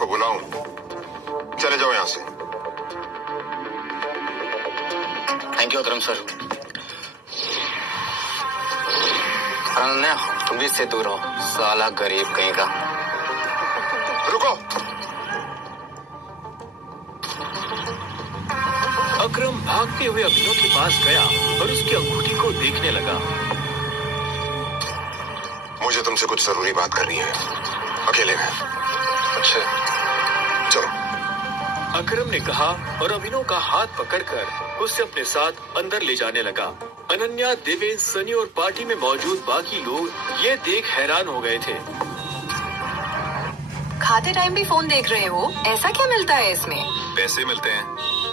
को बुलाऊं? चले जाओ यहाँ से। Thank you Akram sir. Ananya, तुम भी इससे दूर हो, साला गरीब कहीं का। रुको। अकरम भागते हुए अभिनव के पास गया और उसकी अंगूठी को देखने लगा। मुझे तुमसे कुछ जरूरी बात करनी है, अकेले में। अच्छा, चलो। अकरम ने कहा और अभिनव का हाथ पकड़कर उसे अपने साथ अंदर ले जाने लगा। अनन्या, देवेंद्र, सनी और पार्टी में मौजूद बाकी लोग ये देख हैरान हो गए थे। खाते टाइम भी फोन देख रहे हो? ऐसा क्या मिलता है इसमें? पैसे मिलते हैं।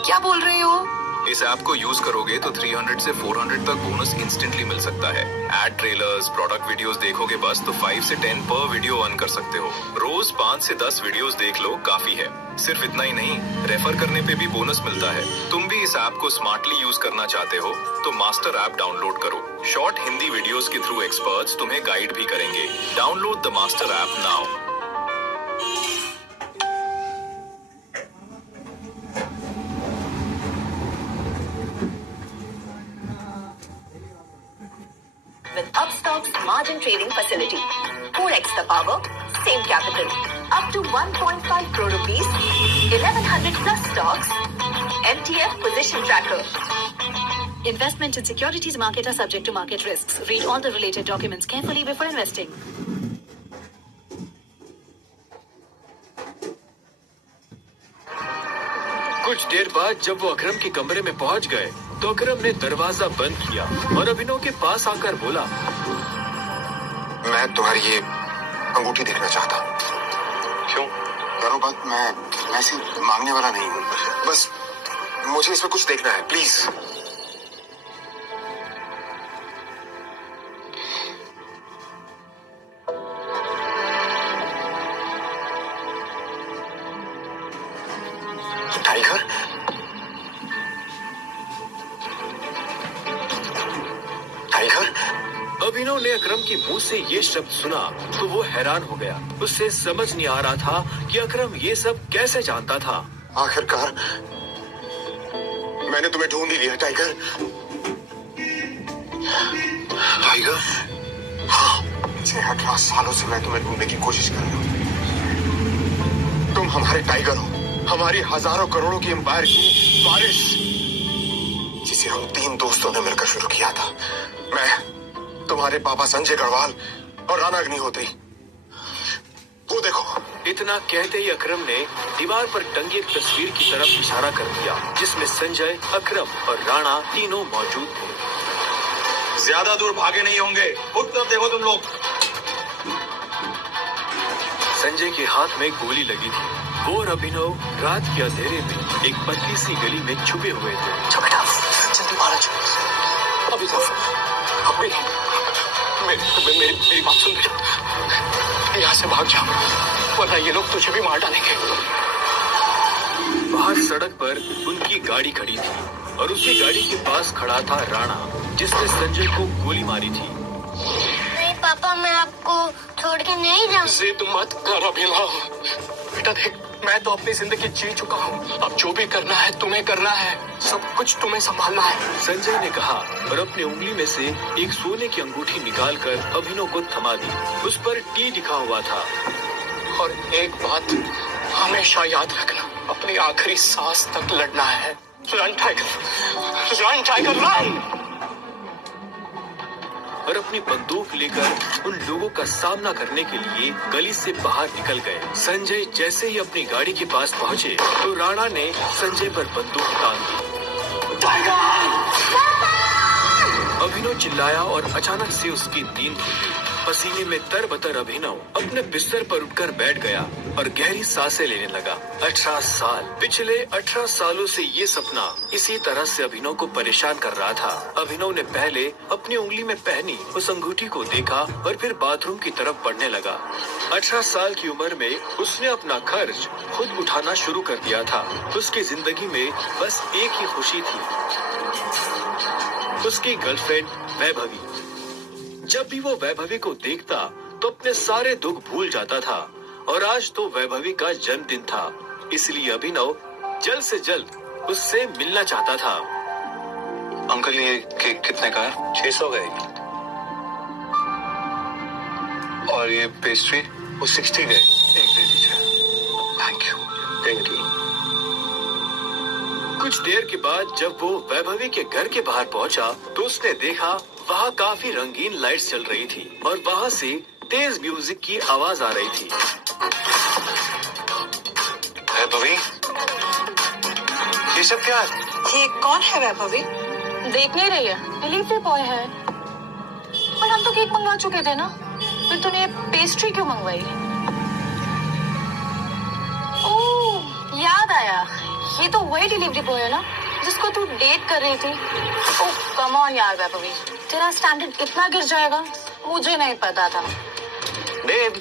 क्या बोल रहे हो? इस ऐप को यूज करोगे तो 300 से 400 तक बोनस इंस्टेंटली मिल सकता है। एड ट्रेलर्स, प्रोडक्ट वीडियोस देखोगे बस तो 5 से 10 पर वीडियो अर्न कर सकते हो। रोज 5 से 10 वीडियोस देख लो, काफी है। सिर्फ इतना ही नहीं, रेफर करने पे भी बोनस मिलता है। तुम भी इस ऐप को स्मार्टली यूज करना चाहते हो तो मास्टर ऐप डाउनलोड करो। शॉर्ट हिंदी वीडियोस के थ्रू एक्सपर्ट्स तुम्हें गाइड भी करेंगे। Download the master app now. With Upstock's margin trading facility. 4x the power, same capital. Up to 1.5 crore rupees, 1100 plus stocks, MTF position tracker. Investment in securities market are subject to market risks. Read all the related documents carefully before investing. कुछ देर बाद जब वो अकरम के कमरे में पहुंच गए तो अकरम ने दरवाजा बंद किया और अभिनव के पास आकर बोला, मैं तुम्हारी ये अंगूठी देखना चाहता हूँ। क्यों? करो बात, मैं ऐसे मांगने वाला नहीं हूँ, बस मुझे इसमें कुछ देखना है, प्लीज। टाइगर? टाइगर? अभिनव ने अकरम के मुंह से ये शब्द सुना तो वो हैरान हो गया। उससे समझ नहीं आ रहा था कि अकरम ये सब कैसे जानता था। आखिरकार मैंने तुम्हें ढूंढ ही लिया टाइगर। टाइगर? हाँ, पिछले 18 सालों से मैं तुम्हें ढूंढने की कोशिश कर रहा हूँ। तुम हमारे टाइगर हो, हमारी हजारों करोड़ों की एम्पायर की बारिश, जिसे हम 3 दोस्तों ने मिलकर शुरू किया था। मैं, तुम्हारे पापा संजय गढ़वाल और राणा अग्निहोत्री। वो देखो। इतना कहते ही अकरम ने दीवार पर टंगी एक तस्वीर की तरफ इशारा कर दिया जिसमें संजय, अकरम और राणा तीनों मौजूद थे। ज्यादा दूर भागे नहीं होंगे, खुद तरफ देखो तुम लोग। संजय के हाथ में गोली लगी थी। वो और अभिनव रात के अंधेरे में एक पतली सी गली में छुपे हुए थे। बेटा, जल्दी बाहर आ जाओ। अभी मेरी बात सुन बेटा, यहाँ से भाग जाओ वरना ये लोग तुझे भी मार डालेंगे। बाहर सड़क पर उनकी गाड़ी खड़ी थी और उसी गाड़ी के पास खड़ा था राणा, जिसने संजय को गोली मारी थी। नहीं पापा, मैं आपको छोड़ के नहीं जाऊँ। जिद मत कर अभिनव। बेटा देख, मैं तो अपनी जिंदगी जी चुका हूँ। अब जो भी करना है तुम्हें करना है, सब कुछ तुम्हें संभालना है। संजय ने कहा और अपनी उंगली में से एक सोने की अंगूठी निकालकर अभिनव को थमा दी। उस पर टी लिखा हुआ था। और एक बात हमेशा याद रखना, अपनी आखिरी सांस तक लड़ना है। Run tiger, run tiger, run. और अपनी बंदूक लेकर उन लोगों का सामना करने के लिए गली से बाहर निकल गए। संजय जैसे ही अपनी गाड़ी के पास पहुंचे तो राणा ने संजय पर बंदूक तान दी। अभिनव चिल्लाया और अचानक से उसकी नींद खुली। पसीने में तरबतर अभिनव अपने बिस्तर पर उठकर बैठ गया और गहरी सांसें लेने लगा। 18 साल, पिछले 18 सालों से ये सपना इसी तरह से अभिनव को परेशान कर रहा था। अभिनव ने पहले अपनी उंगली में पहनी उस अंगूठी को देखा और फिर बाथरूम की तरफ बढ़ने लगा। 18 साल की उम्र में उसने अपना खर्च खुद उठाना शुरू कर दिया था। उसकी जिंदगी में बस एक ही खुशी थी, उसकी गर्लफ्रेंड वैभवी। जब भी वो वैभवी को देखता तो अपने सारे दुख भूल जाता था और आज तो वैभवी का जन्मदिन था, इसलिए अभिनव जल्द से जल्द उससे मिलना चाहता था। अंकल ये केक कितने का है? 600 गए और ये पेस्ट्री? वो 60 गए। एक दे दीजिए। Thank you. Thank you. कुछ देर के बाद जब वो वैभवी के घर के बाहर पहुंचा तो उसने देखा वहाँ काफी रंगीन लाइट्स चल रही थी और वहाँ से तेज म्यूजिक की आवाज आ रही थी। वैभवी, ये सब क्या है? ये कौन है वैभवी? देख नहीं रही है, डिलीवरी बॉय है। पर हम तो केक मंगवा चुके थे ना, फिर तूने ये पेस्ट्री क्यों मंगवाई? ओह, याद आया, ये तो वही डिलीवरी बॉय है ना जिसको तू डेट कर रही थी। ओह कम ऑन यार वैभवी, तेरा स्टैंडर्ड इतना गिर जाएगा मुझे नहीं पता था। Babe,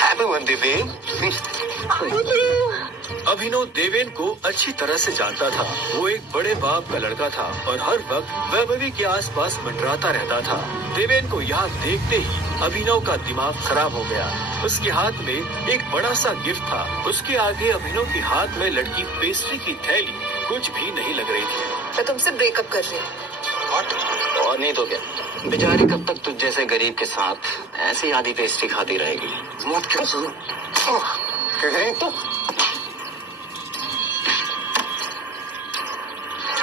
happy birthday babe. Abhinav Deven को अच्छी तरह से जानता था। वो एक बड़े बाप का लड़का था और हर वक्त वैभवी के आसपास मंडराता रहता था। देवेन को यहाँ देखते ही अभिनव का दिमाग खराब हो गया। उसके हाथ में एक बड़ा सा गिफ्ट था। उसके आगे अभिनव के हाथ में लटकी पेस्ट्री की थैली कुछ भी नहीं लग रही थी। मैं तुमसे ब्रेकअप कर रही हूँ। और नहीं तो क्या, बेचारी कब तक तुझ जैसे गरीब के साथ ऐसी आधी पेस्ट्री खाती रहेगी। मत क्या सुनो।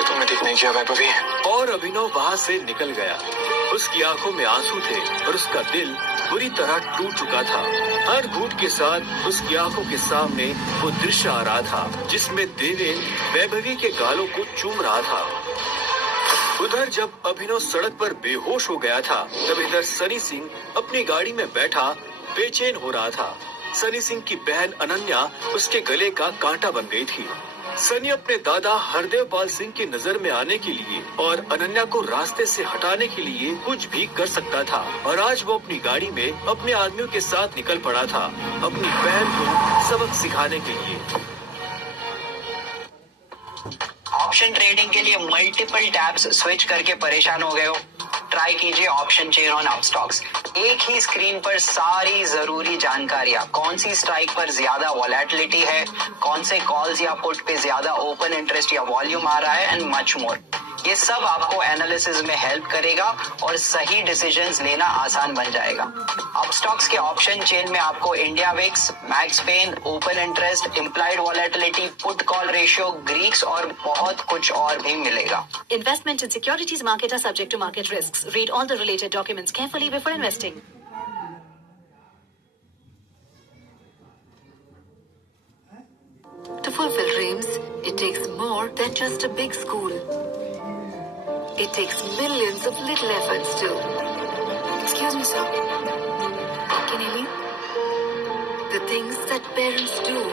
तुमने ठीक नहीं किया वैभवी। और अभिनव वहाँ से निकल गया। उसकी आंखों में आंसू थे और उसका दिल बुरी तरह टूट चुका था। हर घूंट के साथ उसकी आंखों के सामने वो दृश्य आ रहा था जिसमें देवेन वैभवी के गालों को चूम रहा था। उधर जब अभिनव सड़क पर बेहोश हो गया था तब इधर सनी सिंह अपनी गाड़ी में बैठा बेचैन हो रहा था। सनी सिंह की बहन अनन्या उसके गले का कांटा बन गई थी। सनी अपने दादा हरदेव पाल सिंह की नजर में आने के लिए और अनन्या को रास्ते से हटाने के लिए कुछ भी कर सकता था और आज वो अपनी गाड़ी में अपने आदमियों के साथ निकल पड़ा था अपनी बहन को सबक सिखाने के लिए। ऑप्शन ट्रेडिंग के लिए मल्टीपल टैब्स स्विच करके परेशान हो गए हो? ट्राई कीजिए ऑप्शन चेन ऑन अपस्टॉक्स। एक ही स्क्रीन पर सारी जरूरी जानकारियां, कौन सी स्ट्राइक पर ज्यादा वॉलेटिलिटी है, कौन से कॉल्स या पुट पे ज्यादा ओपन इंटरेस्ट या वॉल्यूम आ रहा है एंड मच मोर। ये सब आपको एनालिसिस में हेल्प करेगा और सही डिसीजंस लेना आसान बन जाएगा। अपस्टॉक्स के ऑप्शन चेन में आपको India VIX, max pain, open interest, implied volatility, put call ratio, Greeks और बहुत कुछ और भी मिलेगा। Investment in securities market are subject to market risks. Read all the related documents carefully before investing. To fulfill dreams, it takes more than just a big school. It takes millions of little efforts too. Excuse me, sir. Can I leave? The things that parents do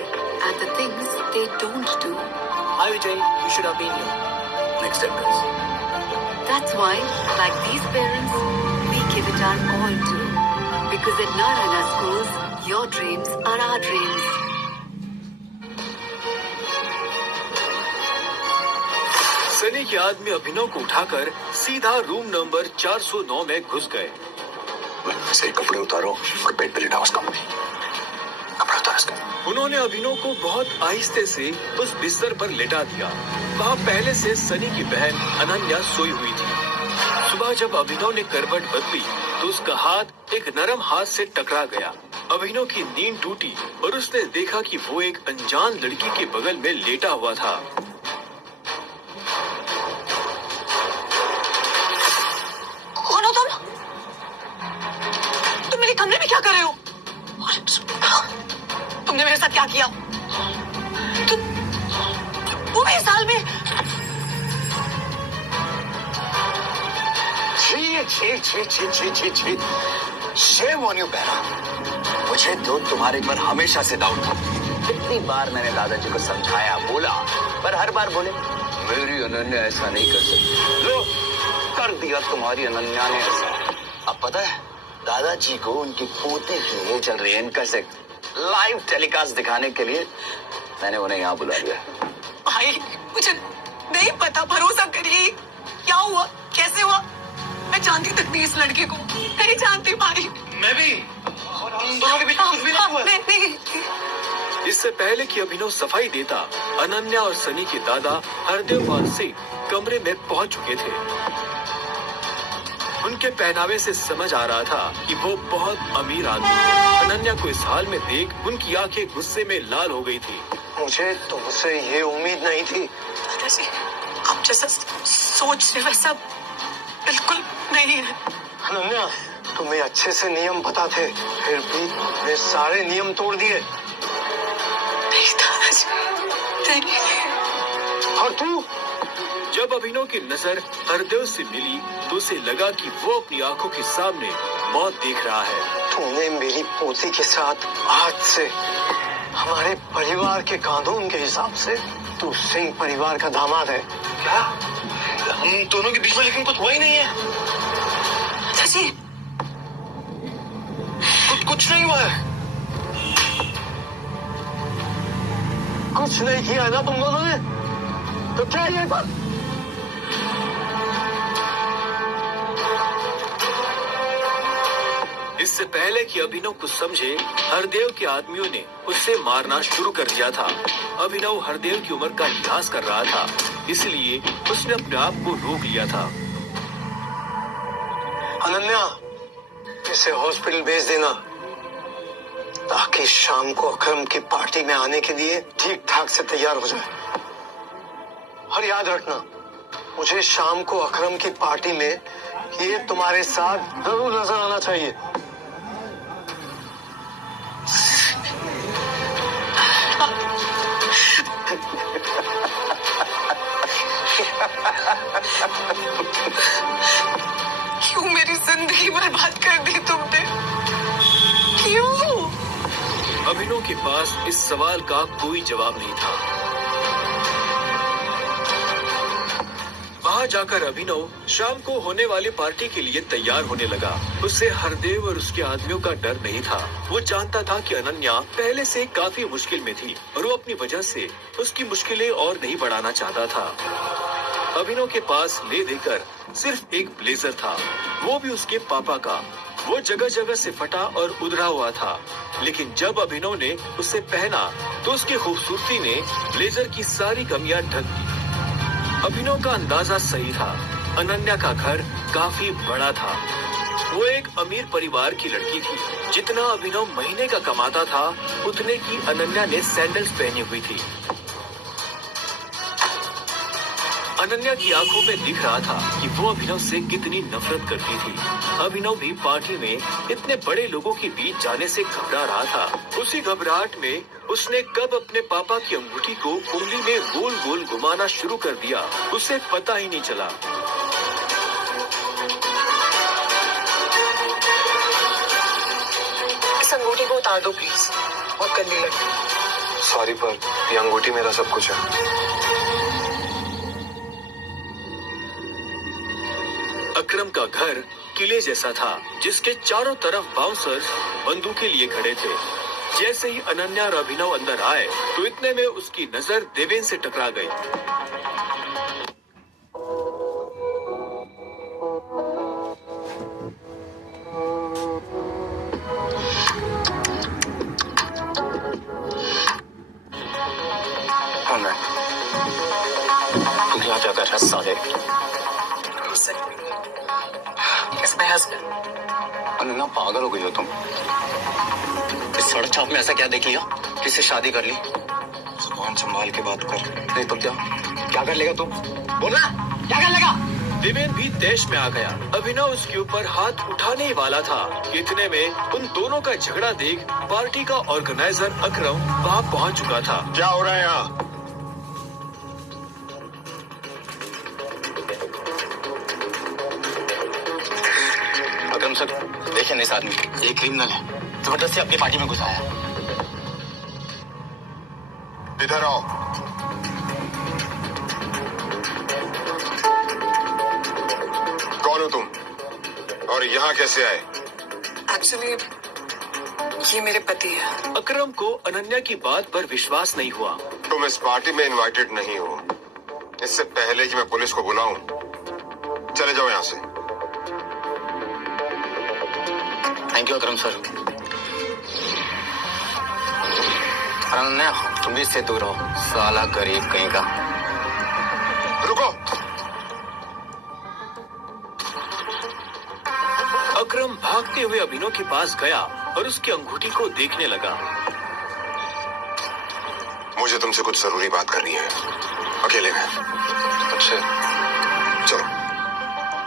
and the things they don't do. Hi Vijay, you should have been here. Next step is. That's why, like these parents, we give it our all too. Because at Narayana schools, your dreams are our dreams. Sunny के आदमी अभिनव को उठाकर सीधा room number 409 में घुस गए। से कपड़े उतारो और बेड पे लिटाओ उसका। कपड़े उतारो उसका। उन्होंने अभिनव को बहुत आहिस्ते से उस बिस्तर पर लेटा दिया। वहाँ पहले से सनी की बहन अनन्या सोई हुई थी। सुबह जब अभिनव ने करवट बदली तो उसका हाथ एक नरम हाथ से टकरा गया। अभिनव की नींद टूटी और उसने देखा कि वो एक अनजान लड़की के बगल में लेटा हुआ था। कौन हो तुम? तुम मेरे कमरे में क्या कर रहे हो? तुमने मेरे साथ क्या किया? तुम पूरे साल में छी शेम ऑन यू बहना। मुझे तो तुम्हारे पर हमेशा से डाउट था। कितनी बार मैंने दादाजी को समझाया, बोला, पर हर बार बोले मेरी अनन्या ऐसा नहीं कर सकती। लो, कर दिया तुम्हारी अनन्या ने ऐसा। अब पता है दादाजी को उनकी पोते की ये चल रही है इनका से लाइव टेलीकास्ट दिखाने के लिए मैंने उन्हें यहाँ बुला लिया। भाई मुझे नहीं पता, भरोसा करिए। क्या हुआ, कैसे हुआ? मैं जानती तक नहीं इस लड़के को, नहीं जानती भाई। मैं भी, और हम दोनों के बीच कुछ भी नहीं हुआ। इससे पहले कि अभिनव सफाई देता, अनन्या और सनी के दादा हरदेव सिंह कमरे में पहुंच चुके थे। उनके पहनावे से समझ आ रहा था कि वो बहुत अमीर आदमी है। अनन्या को इस हाल में देख उनकी आंखें गुस्से में लाल हो गई थी। मुझे तुमसे ये उम्मीद नहीं थी। दादाजी, आप जैसा सोच रहे वैसा बिल्कुल नहीं है। अनन्या, तुम्हें अच्छे से नियम पता थे, फिर भी तुमने सारे नियम तोड़ दिए। नहीं दादाजी, नहीं। और तू? जब अभिनव की नजर हरदेव से मिली तो उसे लगा कि वो अपनी आंखों के सामने मौत देख रहा है। तूने मेरी पोती के साथ आज से हमारे परिवार के कानून के हिसाब से तू सिंह परिवार का दामाद है। क्या? हम दोनों के बीच में लेकिन कुछ हुआ ही नहीं है। दादाजी, कुछ नहीं हुआ है। कुछ नहीं किया है ना तुम दोनों ने? तो क्या ये बात? इससे पहले कि अभिनव कुछ समझे, हरदेव के आदमियों ने उससे मारना शुरू कर दिया था। अभिनव हरदेव की उम्र का लिहाज कर रहा था, इसलिए उसने अपने आप को रोक लिया था। अनन्या, इसे हॉस्पिटल भेज देना ताकि शाम को अकरम की पार्टी में आने के लिए ठीक ठाक से तैयार हो जाए। और याद रखना, मुझे शाम को अकरम की पार्टी में ये तुम्हारे साथ जरूर नजर आना चाहिए। क्यों मेरी जिंदगी बर्बाद कर दी तुमने? क्यों? अभिनव के पास इस सवाल का कोई जवाब नहीं था। वहां जाकर अभिनव शाम को होने वाली पार्टी के लिए तैयार होने लगा। उससे हरदेव और उसके आदमियों का डर नहीं था। वो जानता था कि अनन्या पहले से काफी मुश्किल में थी और वो अपनी वजह से उसकी मुश्किलें और नहीं बढ़ाना चाहता था। अभिनव के पास ले देकर सिर्फ एक ब्लेजर था, वो भी उसके पापा का। वो जगह जगह से फटा और उधड़ा हुआ था, लेकिन जब अभिनव ने उसे पहना तो उसकी खूबसूरती ने ब्लेजर की सारी कमियां ढक दी। अभिनव का अंदाजा सही था, अनन्या का घर काफी बड़ा था। वो एक अमीर परिवार की लड़की थी। जितना अभिनव महीने का कमाता था, उतने की अनन्या ने सैंडल्स पहनी हुई थी। अनन्या की आंखों में दिख रहा था कि वो अभिनव से कितनी नफरत करती थी। अभिनव भी पार्टी में इतने बड़े लोगों के बीच जाने से घबरा रहा था। उसी घबराहट में उसने कब अपने पापा की अंगूठी को उंगली में गोल गोल घुमाना शुरू कर दिया, उसे पता ही नहीं चला। इस अंगूठी को उतार दो प्लीज, बहुत गंदी लगी। सॉरी, पर ये अंगूठी मेरा सब कुछ है। अकरम का घर किले जैसा था, जिसके चारों तरफ बाउंसर्स बंदूकें लिए खड़े थे। जैसे ही अनन्या और अभिनव अंदर आए तो इतने में उसकी नजर देवेन से टकरा गई। तू यहाँ क्या कर रहा है साले? It's my husband. अनन्या, पागल हो गई हो तुम? इस सड़क छाप में ऐसा क्या देख लिया किससे शादी कर ली? जुबान संभाल के बात कर, नहीं तो क्या कर लेगा तुम? बोलना, क्या कर लेगा? देवेन भी देश में आ गया। अभिनव उसके ऊपर हाथ उठाने ही वाला था। इतने में उन दोनों का झगड़ा देख पार्टी का ऑर्गेनाइजर अकरम वहाँ पहुँच चुका था। क्या हो रहा है यहाँ? अकरम सर, देखें इस आदमी, ये क्रिमिनल है, जबरदस्ती अपनी पार्टी में घुसाया। इधर आओ। कौन हो तुम और यहाँ कैसे आए? एक्चुअली ये मेरे पति है। अकरम को अनन्या की बात पर विश्वास नहीं हुआ। तुम इस पार्टी में इनवाइटेड नहीं हो। इससे पहले कि मैं पुलिस को बुलाऊं, चले जाओ यहाँ से। Thank you Akram sir. Ananya तुम भी इससे दूर हो, साला गरीब कहीं का। रुको। अकरम भागते हुए अभिनव के पास गया और उसकी अंगूठी को देखने लगा। मुझे तुमसे कुछ जरूरी बात करनी है, अकेले में। अच्छा चलो।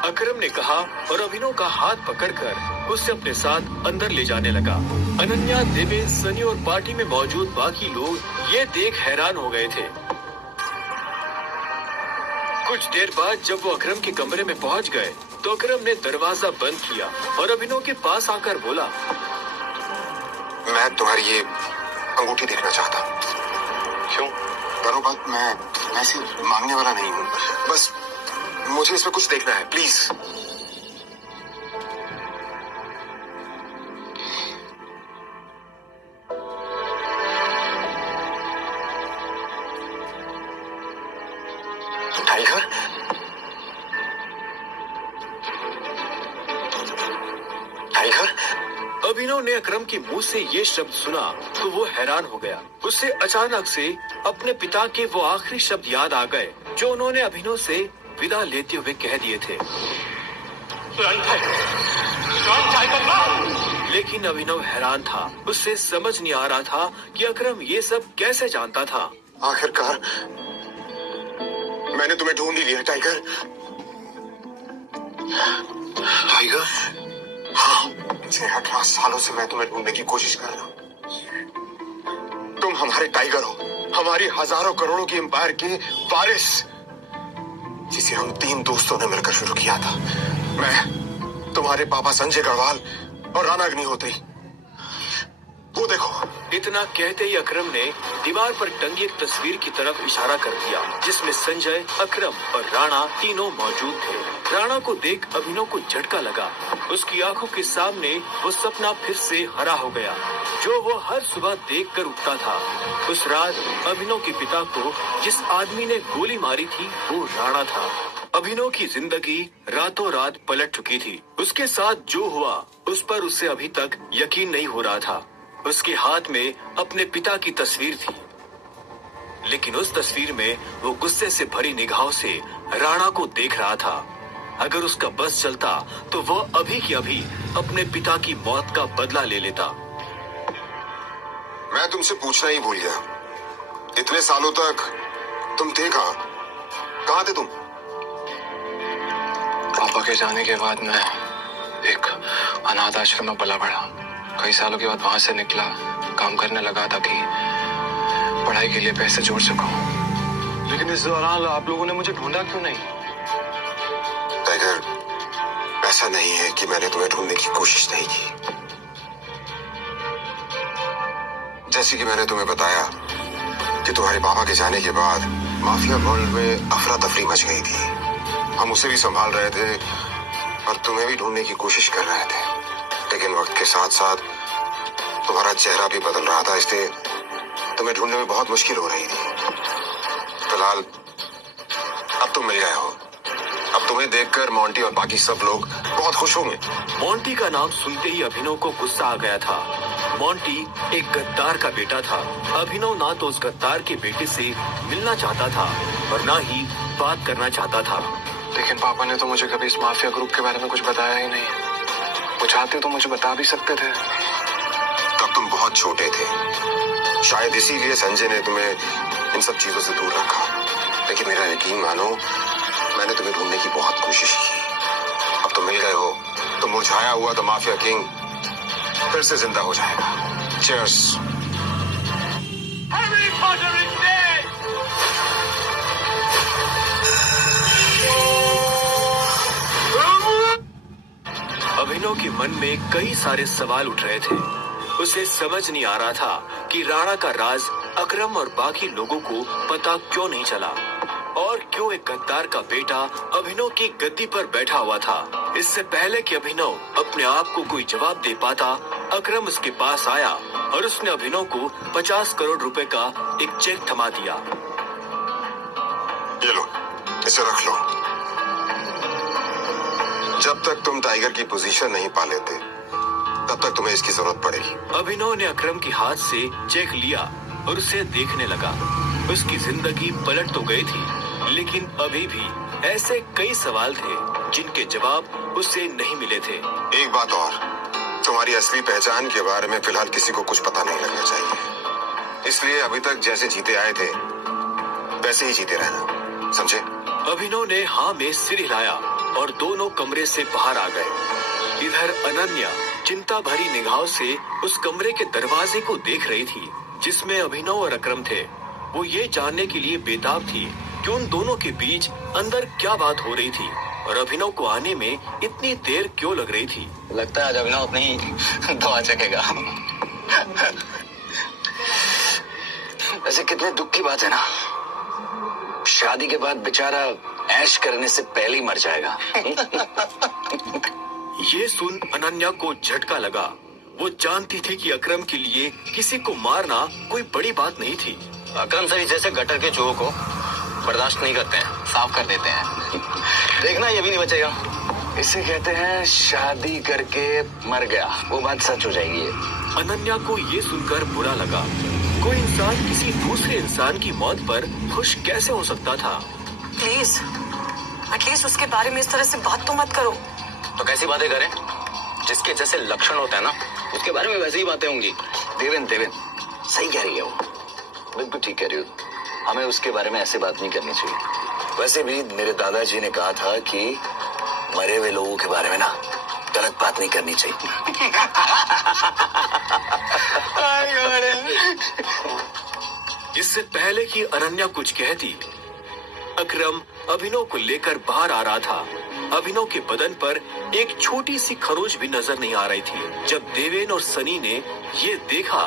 अकरम ने कहा और अभिनव का हाथ पकड़कर उसे अपने साथ अंदर ले जाने लगा। अनन्या, देवेश, सनी और पार्टी में मौजूद बाकी लोग ये देख हैरान हो गए थे। कुछ देर बाद जब वो अकरम के कमरे में पहुंच गए तो अकरम ने दरवाजा बंद किया और अभिनव के पास आकर बोला, मैं तुम्हारी ये अंगूठी देखना चाहता हूँ। क्यों? करो बात, मैं सिर्फ मांगने वाला नहीं हूँ, बस मुझे इसमें कुछ देखना है, प्लीज। टाइगर? टाइगर? अभिनव ने अकरम के मुंह से ये शब्द सुना तो वो हैरान हो गया। उसे अचानक से अपने पिता के वो आखिरी शब्द याद आ गए जो उन्होंने अभिनव से विदा लेते हुए कह दिए थे। लेकिन अभिनव हैरान था, उससे समझ नहीं आ रहा था कि अकरम ये सब कैसे जानता था। आखिरकार मैंने तुम्हें ढूंढ ही लिया टाइगर। टाइगर? हाँ, 18 सालों से मैं तुम्हें ढूंढने की कोशिश कर रहा हूँ। तुम हमारे टाइगर हो, हमारी हजारों करोड़ों की एम्पायर के वारिस, जिसे हम 3 दोस्तों ने मिलकर शुरू किया था। मैं, तुम्हारे पापा संजय गढ़वाल और राणा अग्निहोत्री। वो देखो। इतना कहते ही अकरम ने दीवार पर टंगी एक तस्वीर की तरफ इशारा कर दिया जिसमें संजय, अकरम और राणा तीनों मौजूद थे। राणा को देख अभिनव को झटका लगा। उसकी आंखों के सामने वो सपना फिर से हरा हो गया जो वो हर सुबह देखकर उठता था। उस रात अभिनव के पिता को जिस आदमी ने गोली मारी थी वो राणा था। अभिनव की जिंदगी रातों रात पलट चुकी थी। उसके साथ जो हुआ उस पर उसे अभी तक यकीन नहीं हो रहा था। उसके हाथ में अपने पिता की तस्वीर थी, लेकिन उस तस्वीर में वो गुस्से से भरी निगाहों से राणा को देख रहा था। अगर उसका बस चलता तो वह अभी की अभी अपने पिता की मौत का बदला ले लेता। मैं तुमसे पूछना ही भूल गया, इतने सालों तक तुम थे कहाँ? कहाँ थे तुम? पापा के जाने के बाद मैं एक अनाथ आश्रम में पला बढ़ा। कई सालों के बाद वहां से निकला, काम करने लगा ताकि पढ़ाई के लिए पैसे जोड़ सकूं। लेकिन इस दौरान आप लोगों ने मुझे ढूंढा क्यों नहीं? टाइगर, ऐसा नहीं है कि मैंने तुम्हें ढूंढने की कोशिश नहीं की। जैसे कि मैंने तुम्हें बताया कि तुम्हारे पापा के जाने के बाद माफिया वर्ल्ड में अफरा तफरी मच गई थी। हम उसे भी संभाल रहे थे और तुम्हें भी ढूंढने की कोशिश कर रहे थे, लेकिन वक्त के साथ साथ तुम्हारा चेहरा भी बदल रहा था, इसलिए तुम्हें ढूंढने में बहुत मुश्किल हो रही थी। फिलहाल अब तुम मिल गए हो। अब तुम्हें देखकर मोंटी और बाकी सब लोग बहुत खुश होंगे। मोंटी का नाम सुनते ही अभिनव को गुस्सा आ गया था। मोंटी एक गद्दार का बेटा था। अभिनव ना तो उस गद्दार के बेटे से मिलना चाहता था और ना ही बात करना चाहता था। लेकिन पापा ने तो मुझे कभी इस माफिया ग्रुप के बारे में कुछ बताया ही नहीं। वो चाहते तो मुझे बता भी सकते थे। तब तुम बहुत छोटे थे, शायद इसीलिए संजय ने तुम्हें इन सब चीजों से दूर रखा। लेकिन मेरा यकीन मानो, मैंने तुम्हें ढूंढने की बहुत कोशिश की। अब तुम मिल गए हो तो मुरझाया हुआ तो माफिया किंग फिर से जिंदा हो जाएगा। चीयर्स। अभिनव के मन में कई सारे सवाल उठ रहे थे। उसे समझ नहीं आ रहा था कि राणा का राज अकरम और बाकी लोगों को पता क्यों नहीं चला और क्यों एक गद्दार का बेटा अभिनव की गद्दी पर बैठा हुआ था। इससे पहले कि अभिनव अपने आप को कोई जवाब दे पाता, अकरम उसके पास आया और उसने अभिनव को 50 करोड़ रुपए का एक चेक थमा दिया। ये लो, इसे रख लो। जब तक तुम टाइगर की पोजीशन नहीं पा लेते तब तक तुम्हें इसकी जरूरत पड़ेगी। अभिनव ने अकरम के हाथ से चेक लिया और उसे देखने लगा। उसकी जिंदगी पलट तो गई थी, लेकिन अभी भी ऐसे कई सवाल थे जिनके जवाब उसे नहीं मिले थे। एक बात और, तुम्हारी असली पहचान के बारे में फिलहाल किसी को कुछ पता नहीं लगना चाहिए। इसलिए अभी तक जैसे जीते आए थे वैसे ही जीते रहना, समझे? अभिनव ने हाँ में सिर हिलाया और दोनों कमरे से बाहर आ गए। इधर अनन्या चिंता भरी निगाहों से उस कमरे के दरवाजे को देख रही थी जिसमें अभिनव और अकरम थे। वो ये जानने के लिए बेताब थी कि उन दोनों के बीच अंदर क्या बात हो रही थी और अभिनव को आने में इतनी देर क्यों लग रही थी। लगता है आज अभिनव अपनी दवा चखेगा। वैसे कितने दुख की बात है ना, शादी के बाद बेचारा ऐश करने से पहले ही मर जाएगा। ये सुन अनन्या को झटका लगा। वो जानती थी कि अकरम के लिए किसी को मारना कोई बड़ी बात नहीं थी। अकरम सभी जैसे गटर के चूहों को बर्दाश्त नहीं करते हैं, साफ कर देते हैं। देखना ये भी नहीं बचेगा। इसे कहते हैं शादी करके मर गया, वो बात सच हो जाएगी। अनन्या को ये सुनकर बुरा लगा। कोई इंसान किसी दूसरे इंसान की मौत पर खुश कैसे हो सकता था। प्लीज एटलीस्ट उसके बारे में इस तरह से बात तो मत करो। तो कैसी बातें करें? जिसके जैसे लक्षण होते हैं ना, उसके बारे में वैसी ही बातें होंगी। देवेन सही कह रही है वो, बिल्कुल ठीक कह रही हो। हमें उसके बारे में ऐसे बात नहीं करनी चाहिए। वैसे भी मेरे दादाजी ने कहा था कि मरे हुए लोगों के बारे में ना गलत बात नहीं करनी चाहिए। इससे पहले कि अनन्या कुछ कहती, अकरम अभिनव को लेकर बाहर आ रहा था। अभिनव के बदन पर एक छोटी सी खरोच भी नजर नहीं आ रही थी। जब देवेन और सनी ने ये देखा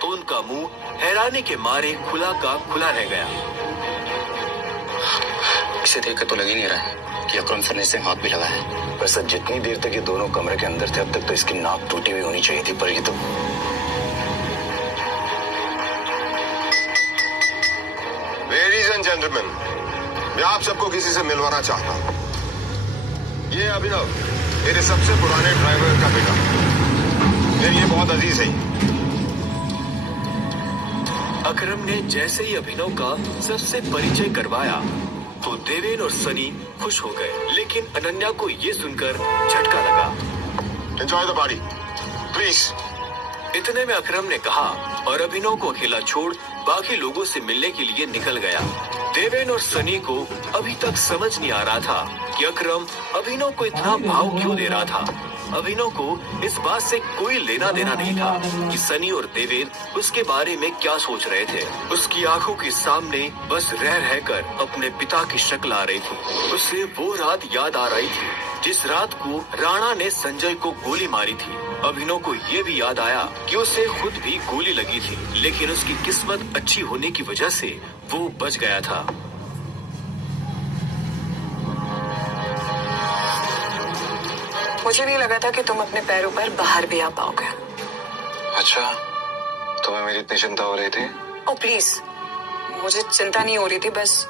तो उनका मुंह हैरानी के मारे खुला का खुला रह गया। इसे देखकर तो लग ही नहीं रहा है कि अकरम सर ने इसे हाथ भी लगाया है। वैसे जितनी देर तक ये दोनों कमरे के अंदर थे, अब तक तो इसकी नाक टूटी हुई होनी चाहिए थी, पर ये तो लेडीज एंड जेंटलमैन, मैं आप सबको किसी से मिलवाना चाहता हूँ। ये अभिनव, मेरे सबसे पुराने ड्राइवर का बेटा, मेरे लिए बहुत अजीज है। अकरम ने जैसे ही अभिनव का सबसे परिचय करवाया तो देवेन और सनी खुश हो गए, लेकिन अनन्या को ये सुनकर झटका लगा। Enjoy the party please. इतने में अकरम ने कहा और अभिनव को अकेला छोड़ बाकी लोगों से मिलने के लिए निकल गया। देवेन और सनी को अभी तक समझ नहीं आ रहा था कि अकरम अभिनव को इतना भाव क्यों दे रहा था। अभिनव को इस बात से कोई लेना देना नहीं था कि सनी और देवेन उसके बारे में क्या सोच रहे थे। उसकी आंखों के सामने बस रह रहकर अपने पिता की शक्ल आ रही थी। उसे वो रात याद आ रही थी जिस रात को राणा ने संजय को गोली मारी थी। अभिनव को ये भी याद आया कि उसे खुद भी गोली लगी थी, लेकिन उसकी किस्मत अच्छी होने की वजह से वो बच गया था। मुझे नहीं लगा था कि तुम अपने पैरों पर बाहर भी आ पाओगे। अच्छा, तुम्हें मेरी इतनी चिंता हो रही थी? ओ प्लीज, मुझे चिंता नहीं हो रही थी, बस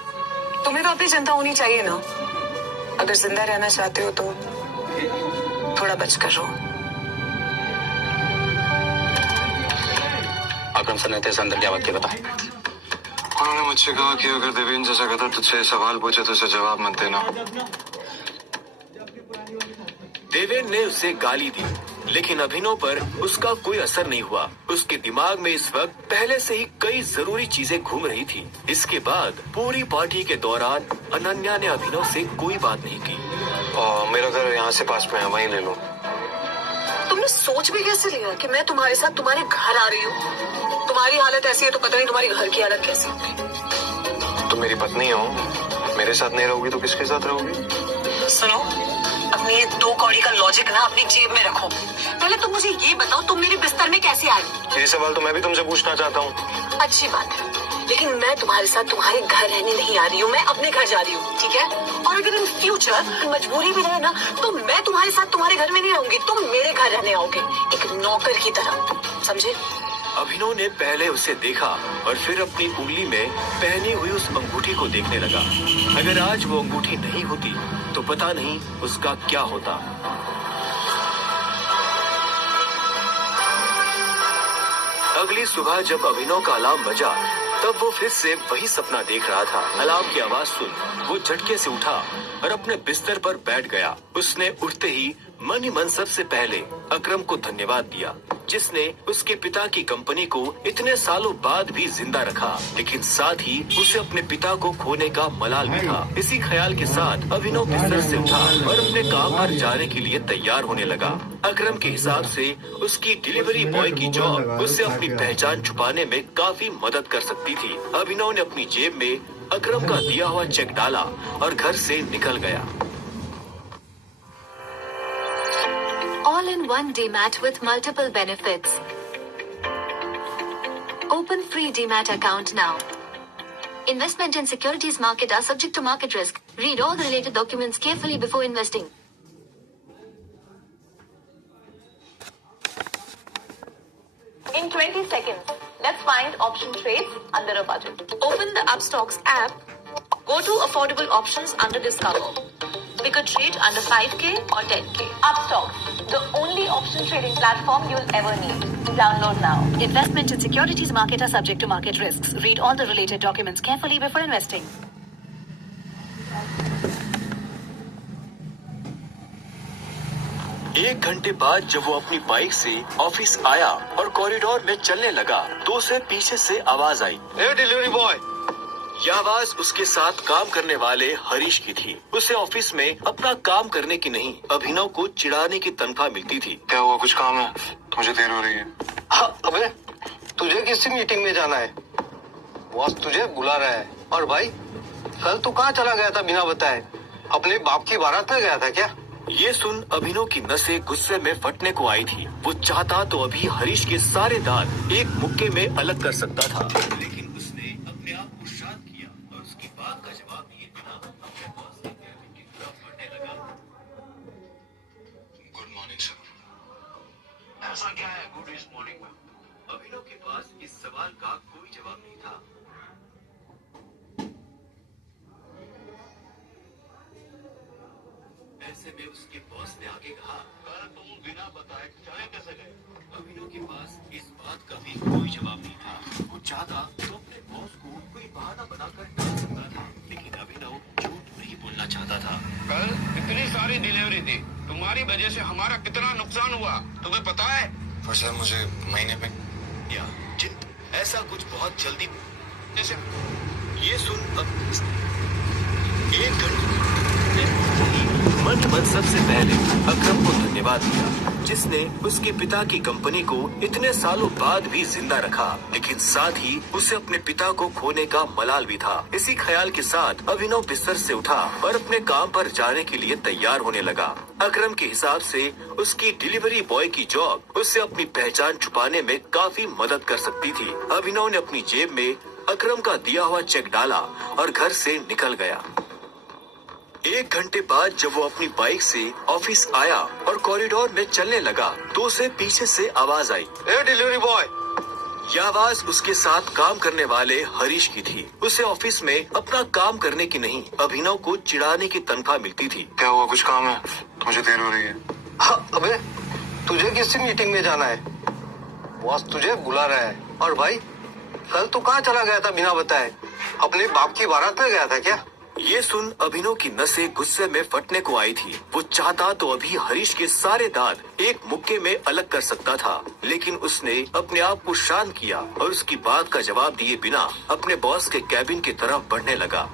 तुम्हें तो अपनी चिंता होनी चाहिए ना। अगर जिंदा रहना चाहते हो तो थोड़ा बचकर रहो। अकरम सर ने तेरे अंदर क्या बात की बता? उन्होंने मुझसे कहा कि अगर देवेन जैसा कहता तुझसे सवाल पूछे तो उसे जवाब मत देना। देवेन ने उसे गाली दी, लेकिन अभिनव पर उसका कोई असर नहीं हुआ। उसके दिमाग में इस वक्त पहले से ही कई जरूरी चीजें घूम रही थी। इसके बाद पूरी पार्टी के दौरान अनन्या ने अभिनव से कोई बात नहीं की। मेरा घर यहाँ से पास में है, वहीं ले लो। तुमने सोच भी कैसे लिया कि मैं तुम्हारे साथ तुम्हारे घर आ रही हूँ? तुम्हारी हालत ऐसी है तो पता नहीं तुम्हारी घर की हालत कैसी होगी। तुम मेरी पत्नी हो, मेरे साथ नहीं रहोगी तो किसके साथ रहोगी? सुनो, अपनी ये 2 कौड़ी का लॉजिक ना अपनी जेब में रखो। पहले तुम मुझे ये बताओ, तुम मेरे बिस्तर में कैसे आई? ये सवाल तो मैं भी तुमसे पूछना चाहता हूँ। अच्छी बात है, लेकिन मैं तुम्हारे साथ तुम्हारे घर रहने नहीं आ रही हूँ, मैं अपने घर जा रही हूँ, ठीक है? और अगर इन फ्यूचर मजबूरी भी रहे ना, तो मैं तुम्हारे साथ तुम्हारे घर में नहीं रहूंगी, तुम मेरे घर रहने आओगे, एक नौकर की तरह, समझे? अभिनव ने पहले उसे देखा और फिर अपनी उंगली में पहनी हुई उस अंगूठी को देखने लगा। अगर आज वो अंगूठी नहीं होती तो पता नहीं उसका क्या होता। अगली सुबह जब अभिनव का अलार्म बजा तब वो फिर से वही सपना देख रहा था। अलार्म की आवाज सुन वो झटके से उठा और अपने बिस्तर पर बैठ गया। उसने उठते ही मन ही मन सबसे पहले अकरम को धन्यवाद दिया, जिसने उसके पिता की कंपनी को इतने सालों बाद भी जिंदा रखा, लेकिन साथ ही उसे अपने पिता को खोने का मलाल भी था। इसी ख्याल के साथ अभिनव बिस्तर से उठा और अपने काम पर जाने के लिए तैयार होने लगा। अकरम के हिसाब से उसकी डिलीवरी बॉय की जॉब उससे अपनी पहचान छुपाने में काफी मदद कर सकती थी। अभिनव ने अपनी जेब में अकरम का दिया हुआ चेक डाला और घर से निकल गया। All-in-one DMAT with multiple benefits. Open free DMAT account now. Investment in securities market are subject to market risk. Read all the related documents carefully before investing. In 20 seconds, let's find option trades under a budget. Open the Upstocks app. Go to affordable options under Discover. Pick a trade under 5K or 10K. Upstocks, the only option trading platform you'll ever need. Download now. Investment in securities market are subject to market risks. Read all the related documents carefully before investing. एक घंटे बाद जब वो अपनी bike से office आया और corridor में चलने लगा तो उसे पीछे से आवाज आई, ए डिलीवरी बॉय। यह आवाज उसके साथ काम करने वाले हरीश की थी। उसे ऑफिस में अपना काम करने की नहीं, अभिनव को चिढ़ाने की तनख्वाह मिलती थी। क्या हुआ, कुछ काम है? मुझे देर हो रही है। हाँ, अबे तुझे किसी मीटिंग में जाना है, बॉस तुझे बुला रहा है। और भाई कल तू कहाँ चला गया था बिना बताए? अपने बाप की बारात में गया था क्या? ये सुन अभिनव की नसें गुस्से में फटने को आई थी। वो चाहता तो अभी हरीश के सारे दांत एक मुक्के में अलग कर सकता था, लेकिन उसने अपने आप को शांत किया और उसकी बात का जवाब दिए बिना अपने बॉस के कैबिन की तरफ बढ़ने लगा। Good morning sir. ऐसा क्या है गुड इज मॉर्निंग में? अभिनव के पास इस सवाल का कोई जवाब नहीं था। ऐसे में उसके बॉस ने आगे कहा, कल तुम बिना बताए चले कैसे गए? अभिनव के पास इस बात का भी कोई जवाब नहीं था। वो चाहता तो अपने बॉस को कोई बहाना बनाकर टाल सकता था, लेकिन अभिनव झूठ नहीं बोलना चाहता था। कल इतनी सारी डिलीवरी थी, तुम्हारी वजह से हमारा कितना नुकसान हुआ तुम्हें पता है? पर सर मुझे महीने में या चिंत ऐसा कुछ बहुत जल्दी जैसे ये सुन अब एक घंटे मन सबसे पहले अकरम को धन्यवाद दिया, जिसने उसके पिता की कंपनी को इतने सालों बाद भी जिंदा रखा, लेकिन साथ ही उसे अपने पिता को खोने का मलाल भी था। इसी ख्याल के साथ अभिनव बिस्तर से उठा और अपने काम पर जाने के लिए तैयार होने लगा। अकरम के हिसाब से उसकी डिलीवरी बॉय की जॉब उससे अपनी पहचान छुपाने में काफी मदद कर सकती थी। अभिनव ने अपनी जेब में अकरम का दिया हुआ चेक डाला और घर से निकल गया। एक घंटे बाद जब वो अपनी बाइक से ऑफिस आया और कॉरिडोर में चलने लगा तो उसे पीछे से आवाज आई, ए डिलीवरी बॉय। यह आवाज उसके साथ काम करने वाले हरीश की थी। उसे ऑफिस में अपना काम करने की नहीं, अभिनव को चिढ़ाने की तनख्वाह मिलती थी। क्या हुआ, कुछ काम है? मुझे देर हो रही है। हाँ, अबे तुझे किसी मीटिंग में जाना है, बॉस तुझे बुला रहा है। और भाई कल तू कहाँ चला गया था बिना बताए? अपने बाप की बारात में गया था क्या? ये सुन अभिनव की नसें गुस्से में फटने को आई थी। वो चाहता तो अभी हरीश के सारे दांत एक मुक्के में अलग कर सकता था, लेकिन उसने अपने आप को शांत किया और उसकी बात का जवाब दिए बिना अपने बॉस के कैबिन की तरफ बढ़ने लगा।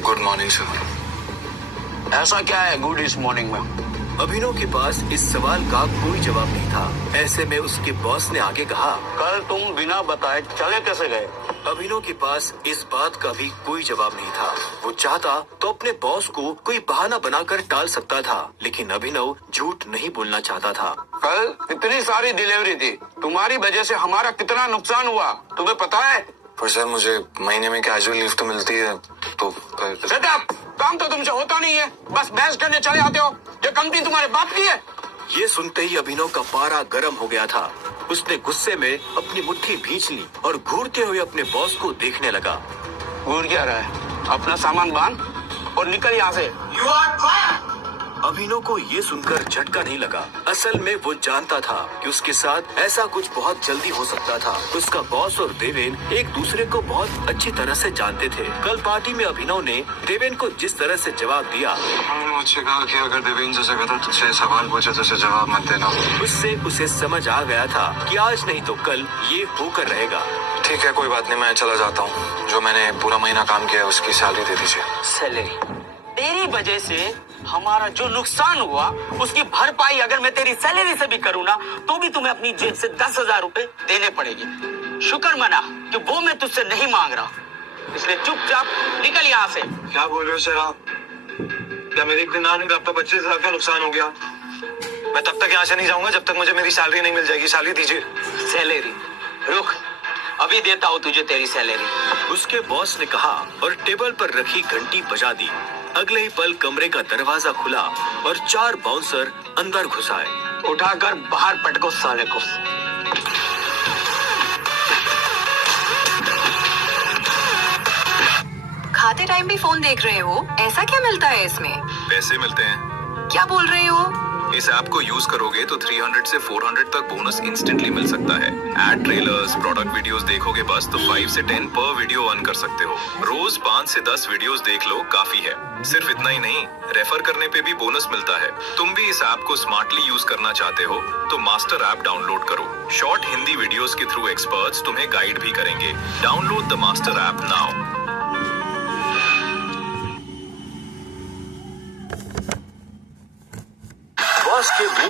Good morning sir. ऐसा क्या है गुड इज मॉर्निंग में? अभिनव के पास इस सवाल का कोई जवाब नहीं था। ऐसे में उसके बॉस ने आगे कहा, कल तुम बिना बताए चले कैसे गए? अभिनव के पास इस बात का भी कोई जवाब नहीं था। वो चाहता तो अपने बॉस को कोई बहाना बनाकर टाल सकता था, लेकिन अभिनव झूठ नहीं बोलना चाहता था। कल इतनी सारी डिलीवरी थी, तुम्हारी वजह से हमारा कितना नुकसान हुआ तुम्हें पता है? पर सर मुझे महीने में कैजुअल लीव तो मिलती है, तो Shut up! काम तो तुमसे होता नहीं है, बस बहस करने चले आते हो। ये कंपनी तुम्हारे बाप की है। ये सुनते ही अभिनव का पारा गर्म हो गया था। उसने गुस्से में अपनी मुट्ठी भींच ली और घूरते हुए अपने बॉस को देखने लगा। घूर क्या रहा है? अपना सामान बांध और निकल यहाँ से। You are fired. अभिनव को ये सुनकर झटका नहीं लगा। असल में वो जानता था कि उसके साथ ऐसा कुछ बहुत जल्दी हो सकता था। उसका बॉस और देवेन एक दूसरे को बहुत अच्छी तरह से जानते थे। कल पार्टी में अभिनव ने देवेन को जिस तरह से जवाब दिया, मुझसे कहा कि अगर देवेन जैसा कहता तुझसे सवाल पूछे तो उसे जवाब मत देना। उससे उसे समझ आ गया था कि आज नहीं तो कल ये होकर रहेगा। ठीक है, कोई बात नहीं, मैं चला जाता हूँ। जो मैंने पूरा महीना काम किया उसकी सैलरी दे दीजिए। सैलरी? तेरी वजह से हमारा जो नुकसान हुआ उसकी भरपाई अगर मैं तेरी सैलरी से भी करूँ ना तो भी तुम्हें अपनी जेब से 10,000 रुपए देने पड़ेगी। शुक्र मना कि वो मैं तुझसे नहीं मांग रहा, इसलिए चुपचाप निकल यहाँ से। क्या बोल रहे हो सर आप? क्या मेरी इतनी नानी का 25,000 का नुकसान हो गया? मैं तब तक यहाँ से नहीं जाऊंगा जब तक मुझे मेरी सैलरी नहीं मिल जाएगी। सैलरी दीजिए। सैलरी? रुक, अभी देता हूँ तुझे तेरी सैलरी। उसके बॉस ने कहा और टेबल पर रखी घंटी बजा दी। अगले ही पल कमरे का दरवाजा खुला और 4 बाउंसर अंदर घुस आए। उठाकर बाहर पटको साले को। खाते टाइम भी फोन देख रहे हो? ऐसा क्या मिलता है इसमें? पैसे मिलते हैं। क्या बोल रहे हो? इस ऐप को यूज करोगे तो 300 से 400 तक बोनस इंस्टेंटली मिल सकता है। एड ट्रेलर्स, प्रोडक्ट वीडियोस देखोगे बस तो 5 से 10 पर वीडियो अर्न कर सकते हो। रोज 5 से 10 वीडियोस देख लो, काफी है। सिर्फ इतना ही नहीं, रेफर करने पे भी बोनस मिलता है। तुम भी इस ऐप को स्मार्टली यूज करना चाहते हो तो मास्टर ऐप डाउनलोड करो। शॉर्ट हिंदी वीडियोस के थ्रू एक्सपर्ट्स तुम्हें गाइड भी करेंगे। Download the master app now. Boss के मुंह